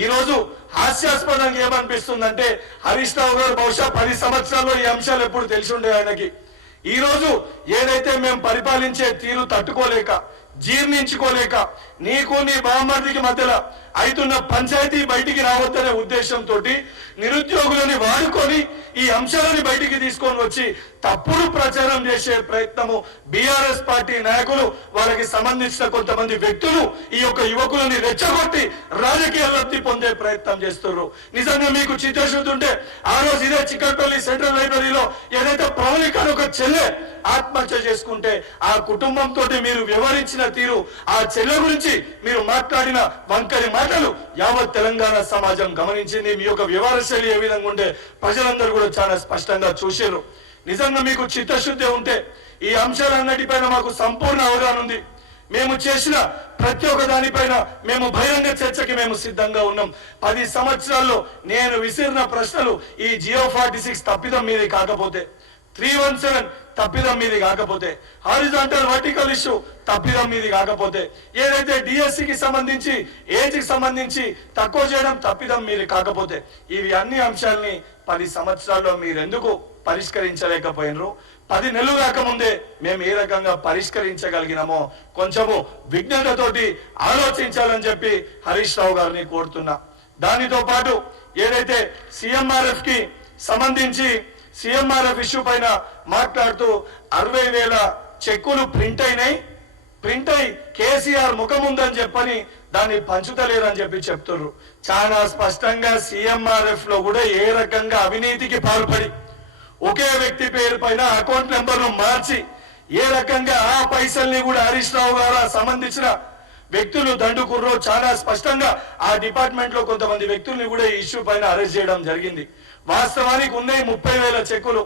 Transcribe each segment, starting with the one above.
ఈ రోజు హాస్యాస్పదంగా ఏమనిపిస్తుందంటే హరీష్ రావు గారు బహుశా 10 సంవత్సరాల్లో ఈ అంశాలు ఎప్పుడు తెలిసి ఉండే ఆయనకి. ఈ రోజు ఏదైతే మేము పరిపాలించే తీరు తట్టుకోలేక జీర్ణించుకోలేక నీకు నీ బామ్మర్దికి మధ్యలో అయితున్న పంచాయతీ బయటికి రావద్దనే ఉద్దేశంతో నిరుద్యోగులని వాడుకొని ఈ అంశాలని బయటికి తీసుకొని వచ్చి తప్పుడు ప్రచారం చేసే ప్రయత్నము బీఆర్ఎస్ పార్టీ నాయకులు వాళ్ళకి సంబంధించిన కొంతమంది వ్యక్తులు ఈ యొక్క యువకులని రెచ్చగొట్టి రాజకీయ లబ్ధి పొందే ప్రయత్నం చేస్తున్నారు. నిజంగా మీకు చిత్తశుద్ధి ఉంటే ఆ రోజు ఇదే చిక్కడపల్లి సెంట్రల్ లైబ్రరీలో ఏదైతే ప్రవళిక ఒక చెల్లె ఆత్మహత్య చేసుకుంటే ఆ కుటుంబంతో మీరు వ్యవహరించిన తీరు, ఆ చెల్లె గురించి మీరు మాట్లాడిన వంకరి మాటలు యావత్ తెలంగాణ సమాజం గమనించింది. మీ యొక్క వ్యవహార శైలి ఏ విధంగా ఉంటే ప్రజలందరూ కూడా చాలా స్పష్టంగా చూశారు. నిజంగా మీకు చిత్తశుద్ధి ఉంటే ఈ అంశాలన్నిటిపైన మాకు సంపూర్ణ అవగాహన ఉంది. మేము చేసిన ప్రతి ఒక్క దానిపైన మేము బహిరంగ చర్చకి మేము సిద్ధంగా ఉన్నాం. 10 సంవత్సరాల్లో నేను విసిరిన ప్రశ్నలు ఈ జియో 46 తప్పిదం మీది కాకపోతే, 317 తప్పిదం మీది కాకపోతే, హారిజాంటల్ వర్టికల్ ఇష్యూ తప్పిదం మీది కాకపోతే, ఏదైతే డిఎస్సికి సంబంధించి ఏజ్కి సంబంధించి తక్కువ చేయడం తప్పిదం మీది కాకపోతే, ఇవి అన్ని అంశాలని 10 సంవత్సరాల్లో మీరు ఎందుకు పరిష్కరించలేకపోయినరు? 10 నెలలు కాకముందే మేము ఏ రకంగా పరిష్కరించగలిగినామో కొంచెము విజ్ఞతతోటి ఆలోచించాలని చెప్పి హరీష్ రావు గారిని కోరుతున్నా. దానితో పాటు ఏదైతే సిఎంఆర్ఎఫ్ కి సంబంధించి సిఎంఆర్ఎఫ్ ఇష్యూ పైన మాట్లాడుతూ 60,000 చెక్కులు ప్రింట్ అయి కేసీఆర్ ముఖం ఉందని చెప్పని దాన్ని పంచుతలేరని చెప్పి చెప్తున్నారు. చాలా స్పష్టంగా సిఎంఆర్ఎఫ్ లో కూడా ఏ రకంగా అవినీతికి పాల్పడి ఒకే వ్యక్తి పేరు పైన అకౌంట్ నెంబర్ను మార్చి ఏ రకంగా ఆ పైసల్ని కూడా హరీష్ రావు గారు సంబంధించిన వ్యక్తులు దండుకుర్రో చాలా స్పష్టంగా ఆ డిపార్ట్మెంట్ లో కొంతమంది వ్యక్తుల్ని కూడా ఈ ఇష్యూ పైన అరెస్ట్ చేయడం జరిగింది. వాస్తవానికి ఉన్నాయి 30,000 చెక్కులు.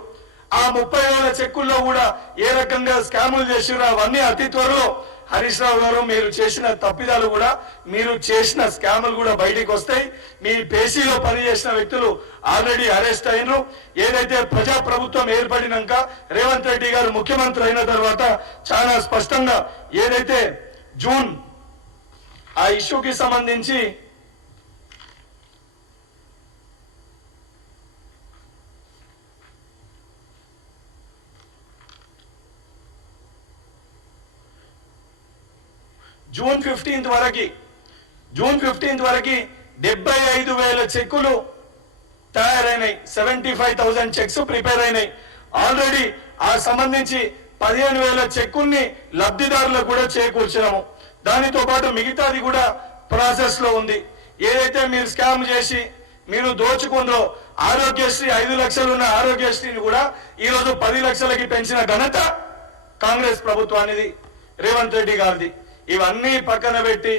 ఆ 30,000 చెక్కుల్లో కూడా ఏ రకంగా స్కాములు చేసిరో అవన్నీ అతి త్వరలో హరీష్ రావు గారు మీరు చేసిన తప్పిదాలు కూడా, మీరు చేసిన స్కాములు కూడా బయటికి వస్తాయి. మీ పేసీలో పనిచేసిన వ్యక్తులు ఆల్రెడీ అరెస్ట్ అయినరు. ఏదైతే ప్రజాప్రభుత్వం ఏర్పడినాక రేవంత్ రెడ్డి గారు ముఖ్యమంత్రి అయిన తర్వాత చాలా స్పష్టంగా ఏదైతే జూన్ ఆ ఇష్యూకి సంబంధించి జూన్ 15 వరకు 75,000 చెక్కులు తయారైనాయి. 75,000 చెక్స్ ప్రిపేర్ అయినాయి. ఆల్రెడీ ఆ సంబంధించి 15,000 చెక్కుల్ని లబ్ధిదారులకు కూడా చేకూర్చినాము. దానితో పాటు మిగతాది కూడా ప్రాసెస్ లో ఉంది. ఏదైతే మీరు స్కామ్ చేసి మీరు దోచుకుందో ఆరోగ్యశ్రీ 5 లక్షలు ఉన్న ఆరోగ్యశ్రీని కూడా ఈ రోజు 10 లక్షలకి పెంచిన ఘనత కాంగ్రెస్ ప్రభుత్వానిది, రేవంత్ రెడ్డి గారిది. ఇవన్నీ పక్కన పెట్టి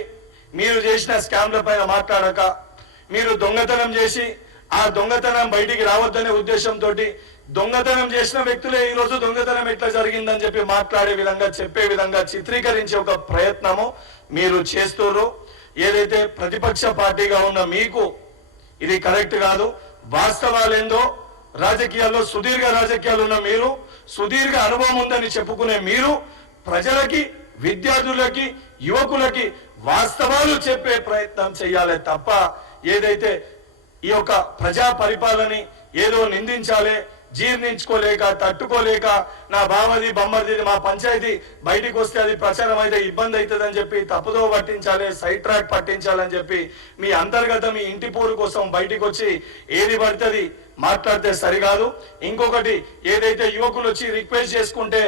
మీరు చేసిన స్కామ్ల పైన మాట్లాడక, మీరు దొంగతనం చేసి ఆ దొంగతనం బయటికి రావద్దనే ఉద్దేశంతో దొంగతనం చేసిన వ్యక్తులే ఈ రోజు దొంగతనం ఎట్లా జరిగిందని చెప్పి మాట్లాడే విధంగా, చెప్పే విధంగా చిత్రీకరించే ఒక ప్రయత్నము మీరు చేస్తున్నారు. ఏదైతే ప్రతిపక్ష పార్టీగా ఉన్న మీకు ఇది కరెక్ట్ కాదు. వాస్తవాలేందో రాజకీయాల్లో సుదీర్ఘ రాజకీయాలు ఉన్న మీరు, సుదీర్ఘ అనుభవం ఉందని చెప్పుకునే మీరు ప్రజలకి, విద్యార్థులకి, యువకులకి వాస్తవాలు చెప్పే ప్రయత్నం చేయాలి తప్ప ఏదైతే ఈ యొక్క ప్రజా పరిపాలనని ఏదో నిందించాలి, జీర్ణించుకోలేక తట్టుకోలేక నా బావది బొమ్మది మా పంచాయతీ బయటికి వస్తే అది ప్రచారం అయితే ఇబ్బంది అవుతుందని చెప్పి తప్పుదో పట్టించాలి, సైడ్ ట్రాక్ పట్టించాలని చెప్పి మీ అంతర్గత మీ ఇంటి పోరు కోసం బయటికి వచ్చి ఏది పడుతుంది మాట్లాడితే సరికాదు. ఇంకొకటి ఏదైతే యువకులు వచ్చి రిక్వెస్ట్ చేసుకుంటే